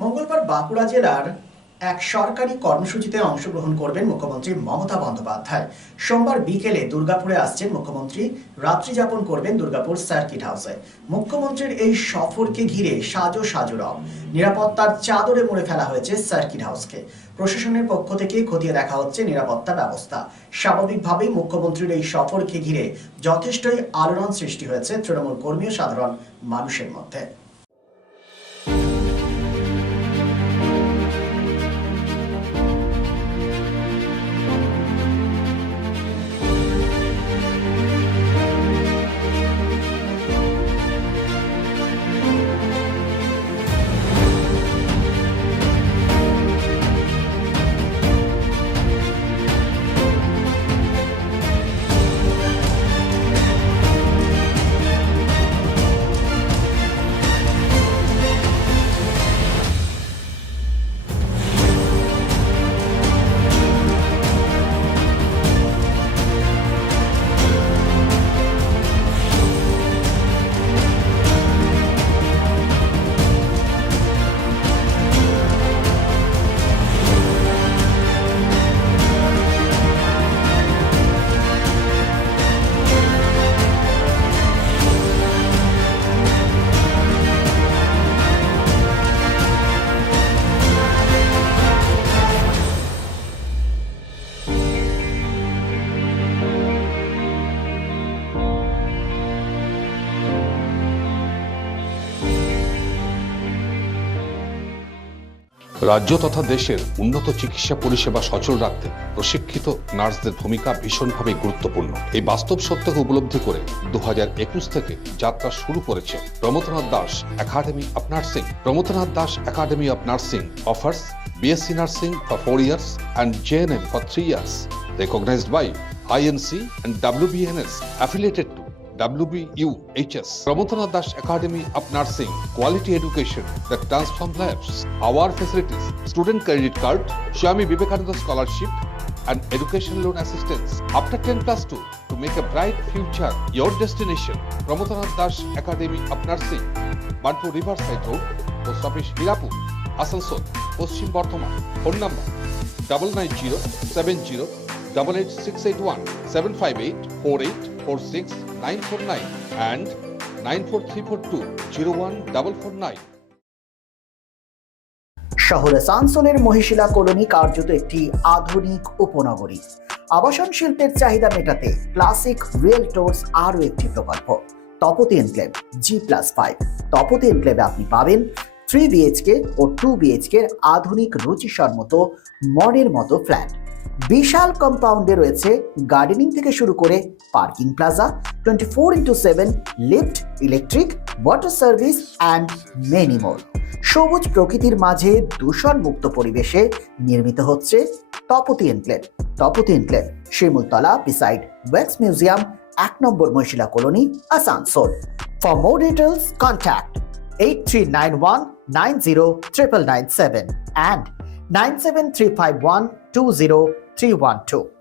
মঙ্গলবার বাঁকুড়া জেলার এক সরকারি কর্মসূচিতে অংশগ্রহণ করবেন মুখ্যমন্ত্রী মমতা বন্দ্যোপাধ্যায়। সোমবার বিকেলে দুর্গাপুরে আসছেন মুখ্যমন্ত্রী, রাত্রি যাপন করবেন দুর্গাপুর সার্কিট হাউসে। মুখ্যমন্ত্রীর এই সফরকে ঘিরে সাজো সাজো রব। নিরাপত্তার চাদরে মুড়ে ফেলা হয়েছে সার্কিট হাউসকে। প্রশাসনের পক্ষ থেকে খতিয়ে দেখা হচ্ছে নিরাপত্তা ব্যবস্থা। স্বাভাবিকভাবেই মুখ্যমন্ত্রীর এই সফরকে ঘিরে যথেষ্টই আলোড়ন সৃষ্টি হয়েছে তৃণমূল কর্মী ও সাধারণ মানুষের মধ্যে। রাজ্য তথা দেশের উন্নত চিকিৎসা পরিষেবা সচল রাখতে প্রশিক্ষিত নার্সদের ভূমিকা ভীষণভাবে গুরুত্বপূর্ণ। এই বাস্তব সত্যকে উপলব্ধি করে 2021 থেকে যাত্রা শুরু করেছে Pramathanath Das academy of nursing. Pramathanath Das academy of nursing offers BSc Nursing for 4 years and JNM for 3 years, recognized by INC and WBNS, affiliated to WBUHS. Prabodhanath Das Academy of Nursing, quality education that transforms lives. Our facilities: student credit card, Swami Vivekananda scholarship, and education loan assistance. After 10+2, to make a bright future your destination. Prabodhanath Das Academy of Nursing, Banpur Riverside Road, Post Office Hirapur, Asansol, Paschim Bardhaman. Phone number 9907088681 7584846 and 94342014449. শহর আসানসোলের Mohishila colony কার্যত একটি আধুনিক উপনগরী। আবাসন শিল্পের চাহিদা মেটাতে classic রিয়েলটরস আরও একটি প্রকল্প, তপতি এনক্লেভ G+5। তপতি এনক্লেভে আপনি পাবেন 3 BHK ও 2 BHK এর আধুনিক রুচিসম্মত মডের মতো ফ্ল্যাট। বিশাল কম্পাউন্ডে রয়েছে গার্ডেনিং থেকে শুরু করে parking plaza, 24x7 lift, electric, water service and many more. সবুজ প্রকৃতির মাঝে দূষণমুক্ত পরিবেশে নির্মিত হচ্ছে Tapati enclave. Tapati enclave, Shimultala, beside wax museum, 1 নম্বর Mahishila colony, Asansol. For more details contact 8391909997 and 9735120 312.